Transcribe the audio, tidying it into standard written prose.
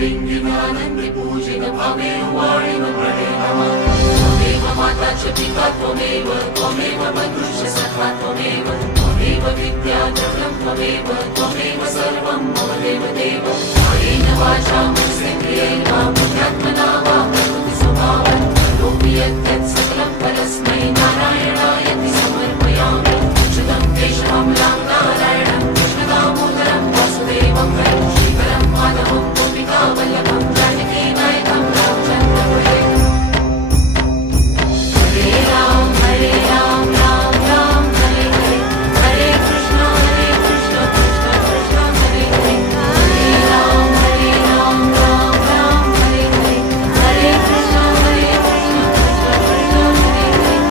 लिंगिनानन्दि पूजित भावे वाणिन प्रणे नमः त्वमेव माता च पिता त्वमेव बन्धुश्च सखा त्वमेव विद्या द्रव्यं त्वमेव सर्वं मम देवदेव कायेन वाचा मनसेन्द्रियेण बुद्ध्यात्मना वा प्रकृतिस्वभावं करोमि यत् सकलं